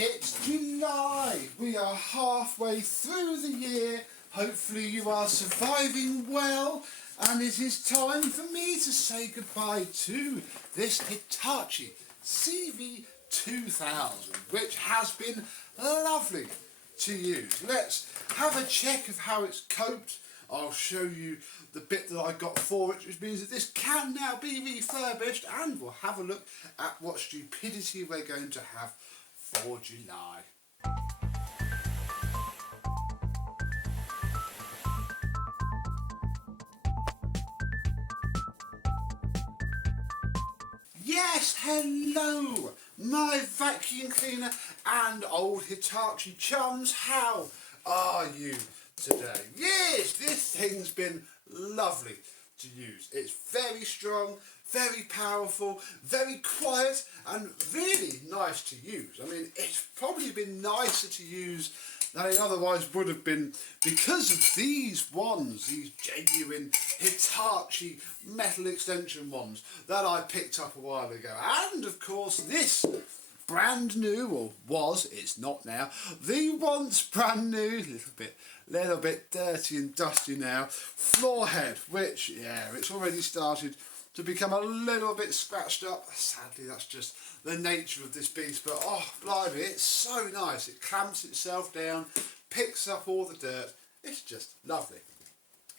It's July. We are halfway through the year. Hopefully you are surviving well, and it is time for me to say goodbye to this Hitachi CV2000, which has been lovely to use. Let's have a check of how it's coped. I'll show you the bit that I got for it, which means that this can now be refurbished, and we'll have a look at what stupidity we're going to have for July. Yes, hello, my vacuum cleaner and old Hitachi chums. How are you today? Yes, this thing's been lovely to use. It's very strong, very powerful, very quiet, and really nice to use. I mean, it's probably been nicer to use than it otherwise would have been because of these ones, these genuine Hitachi metal extension ones that I picked up a while ago. And of course this brand new, or was, it's not now, the once brand new, little bit dirty and dusty now, floor head, which, yeah, it's already started to become a little bit scratched up. Sadly, that's just the nature of this beast, but oh, blimey, it's so nice. It clamps itself down, picks up all the dirt. It's just lovely.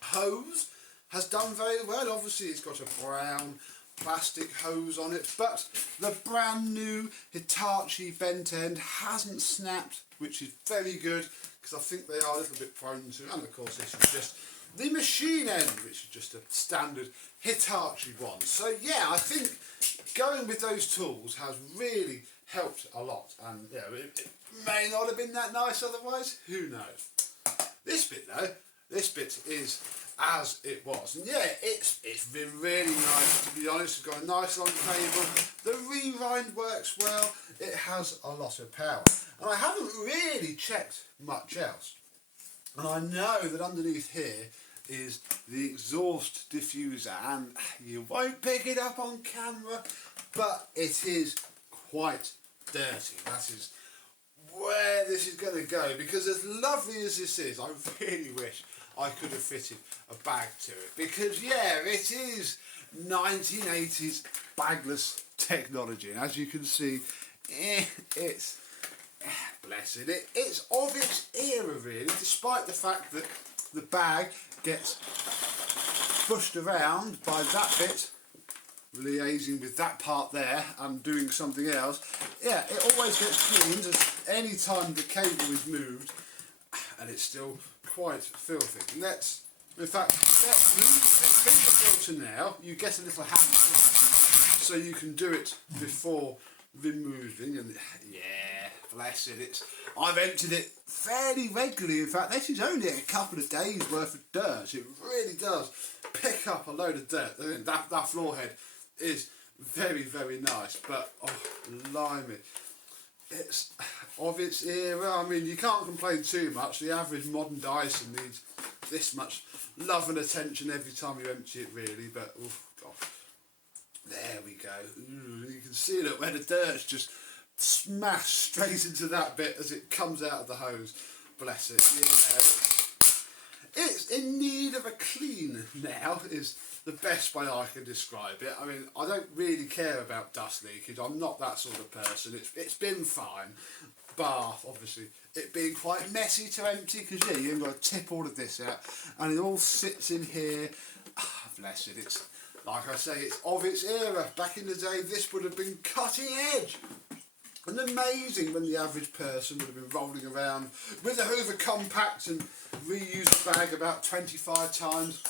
Hose has done very well. Obviously, it's got a brown plastic hose on it, but the brand new Hitachi bent end hasn't snapped, which is very good because I think they are a little bit prone to, and of course this is just the machine end, which is just a standard Hitachi one. So yeah, I think going with those tools has really helped a lot, and yeah, it may not have been that nice otherwise, who knows. This bit though, this bit is as it was, and yeah, it's been really nice, to be honest. We've got a nice long cable, the re-wind works well, it has a lot of power, and I haven't really checked much else. And I know that underneath here is the exhaust diffuser, and you won't pick it up on camera, but it is quite dirty. That is where this is going to go, because as lovely as this is, I really wish I could have fitted a bag to it, because yeah, it is 1980s bagless technology, and as you can see, it's bless it, it's of its era really, despite the fact that the bag gets pushed around by that bit, liaising with that part there and doing something else. Yeah, it always gets cleaned any time the cable is moved, and it's still quite filthy. Let's clean the filter now. You get a little handle so you can do it before removing, and yeah, bless it, I've emptied it fairly regularly. In fact, this is only a couple of days worth of dirt. It really does pick up a load of dirt. That floor head is very, very nice, but oh, blimey, it's of its era. I mean, you can't complain too much. The average modern Dyson needs this much love and attention every time you empty it, really, but oh gosh. There we go. Ooh, you can see that where the dirt's just smashed straight into that bit as it comes out of the hose. Bless it. Yeah, it's in need of a clean now, is the best way I can describe it. I mean, I don't really care about dust leakage. I'm not that sort of person. It's been fine. Bath, obviously, it being quite messy to empty, because yeah, you've got to tip all of this out, and it all sits in here. Ah, bless it. It's like I say, it's of its era. Back in the day, this would have been cutting edge and amazing, when the average person would have been rolling around with a Hoover Compact and reused the bag about 25 times.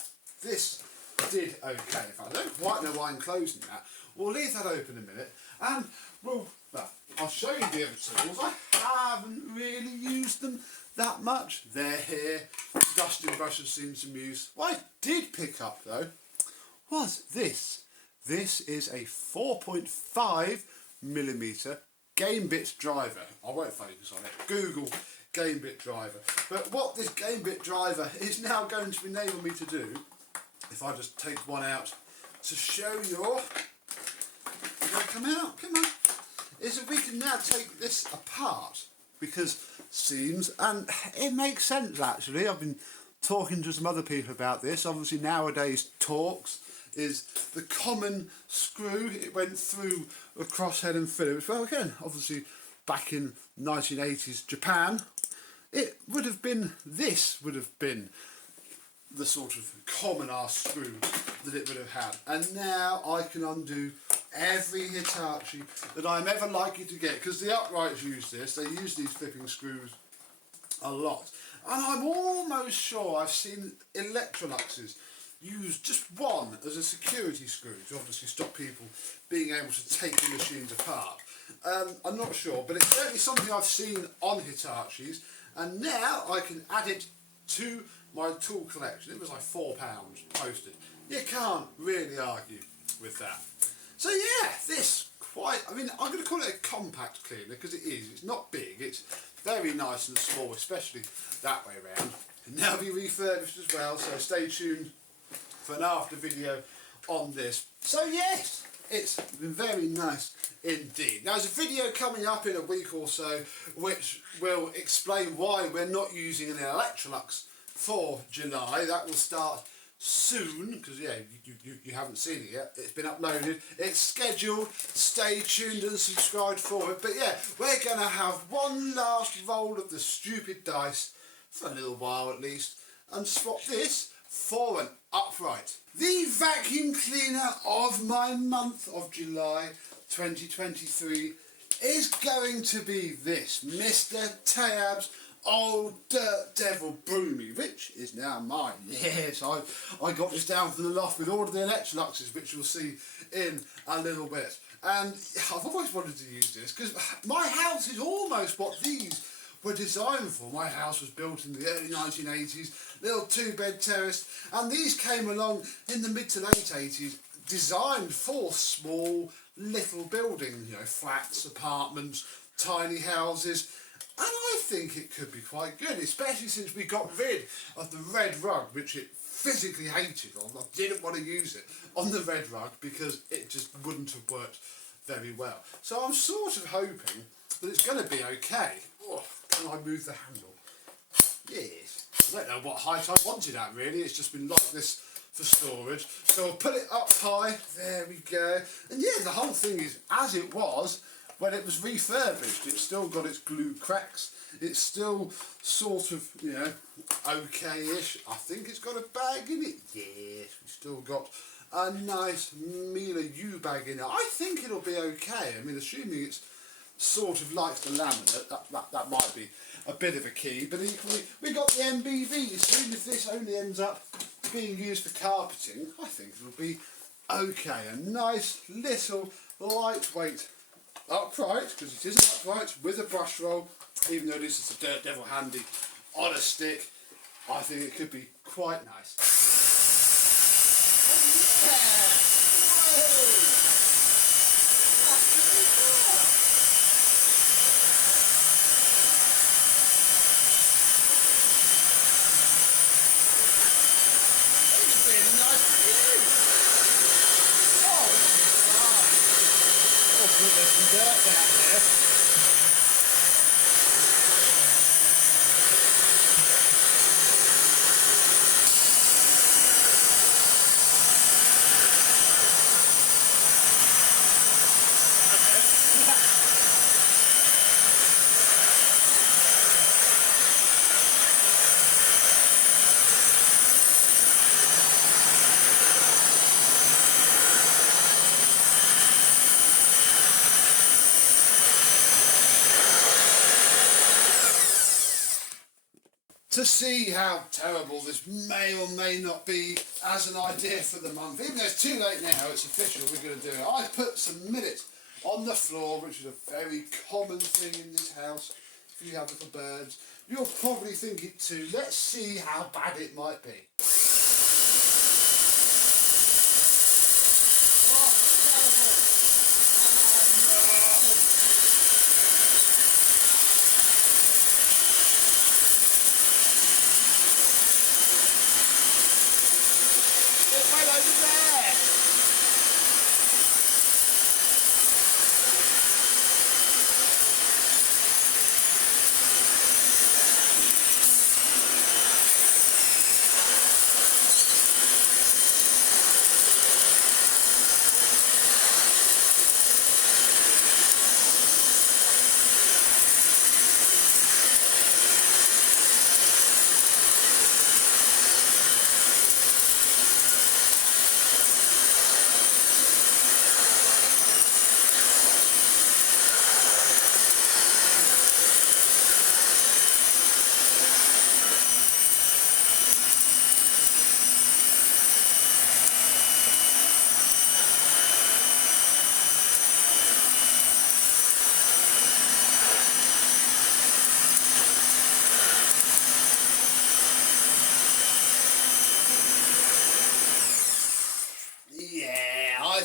This did okay. In fact, I don't quite know why I'm closing that. We'll leave that open a minute, and I'll show you the other tools. I haven't really used them that much. They're here. Dusting brushes seem some use. What I did pick up though was this. This is a 4.5mm Gamebit driver. I won't focus on it. Google Gamebit driver. But what this Gamebit driver is now going to enable me to do, if I just take one out to show you, you're going to come out, come on, is that we can now take this apart because seams, and it makes sense actually. I've been talking to some other people about this. Obviously nowadays Torx is the common screw. It went through a crosshead and Phillips. Well, again, obviously back in 1980s Japan, it would have been, this would have been the sort of common arse screw that it would have had. And now I can undo every Hitachi that I'm ever likely to get, because the uprights use this. They use these flipping screws a lot. And I'm almost sure I've seen Electroluxes use just one as a security screw to obviously stop people being able to take the machines apart. I'm not sure, but it's certainly something I've seen on Hitachis, and now I can add it to my tool collection. It was like £4 posted. You can't really argue with that. So yeah, this quite, I mean, I'm going to call it a compact cleaner because it is. It's not big, it's very nice and small, especially that way around. Can now be refurbished as well, so stay tuned for an after video on this. So yes, it's been very nice indeed. Now there's a video coming up in a week or so which will explain why we're not using an Electrolux for July. That will start soon, because yeah, you haven't seen it yet. It's been uploaded, it's scheduled. Stay tuned and subscribed for it. But yeah, we're going to have one last roll of the stupid dice for a little while at least, and swap this for an upright. The vacuum cleaner of my month of July 2023 is going to be this Mr. Tayab's Old Dirt Devil Broomy, which is now mine. Yes, I got this down from the loft with all of the Electroluxes, which you'll see in a little bit. And I've always wanted to use this because my house is almost what these were designed for. My house was built in the early 1980s, little 2-bed terrace, and these came along in the mid to late 80s, designed for small little buildings, you know, flats, apartments, tiny houses. And I think it could be quite good, especially since we got rid of the red rug, which it physically hated. I didn't want to use it on the red rug because it just wouldn't have worked very well. So I'm sort of hoping that it's going to be okay. Oh, can I move the handle? Yes. I don't know what height I wanted at really. It's just been like this for storage. So I'll put it up high. There we go. And yeah, the whole thing is as it was when it was refurbished. It's still got its glue cracks. It's still sort of, you know, okay-ish. I think it's got a bag in it. Yes, we've still got a nice Miele U bag in it. I think it'll be okay. I mean, assuming it's sort of like the laminate, that might be a bit of a key. But equally, we got the MBV. So even if this only ends up being used for carpeting, I think it'll be okay. A nice little lightweight upright, because it is an upright with a brush roll, even though it is just a Dirt Devil handy on a stick. I think it could be quite nice. There's some dirt down there. To see how terrible this may or may not be as an idea for the month. Even though it's too late now, it's official, we're going to do it. I put some millet on the floor, which is a very common thing in this house. If you have little birds, you'll probably think it too. Let's see how bad it might be.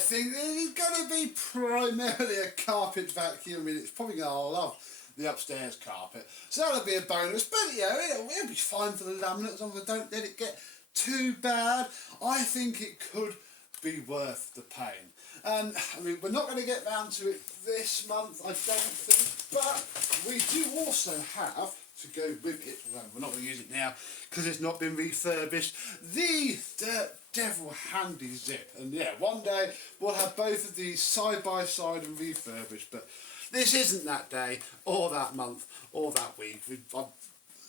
think it's going to be primarily a carpet vacuum. I mean, it's probably going to love the upstairs carpet, so that'll be a bonus. But yeah, it'll be fine for the laminate as long as I don't let it get too bad. I think it could be worth the pain. And I mean, we're not going to get round to it this month, I don't think, but we do also have to go with it. Well, we're not going to use it now because it's not been refurbished. The Dirt Devil Handy Zip, and yeah, one day we'll have both of these side by side and refurbished. But this isn't that day, or that month, or that week. I've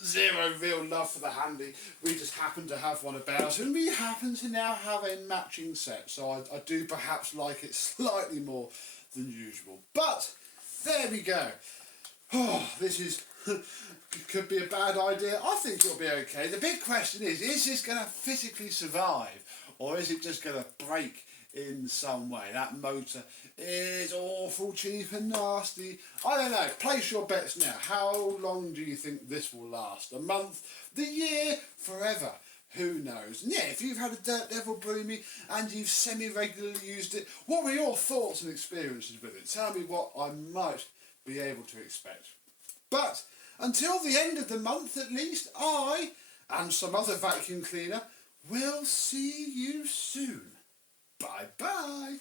zero real love for the Handy. We just happen to have one about, and we happen to now have a matching set. So I do perhaps like it slightly more than usual. But there we go. Oh, this is could be a bad idea. I think it'll be okay. The big question is this going to physically survive, or is it just going to break in some way? That motor is awful cheap and nasty. I don't know. Place your bets now. How long do you think this will last? A month? The year? Forever? Who knows? And yeah, if you've had a Dirt Devil Broomy and you've semi-regularly used it, what were your thoughts and experiences with it? Tell me what I might be able to expect. But until the end of the month at least, I, and some other vacuum cleaner, will see you soon. Bye-bye.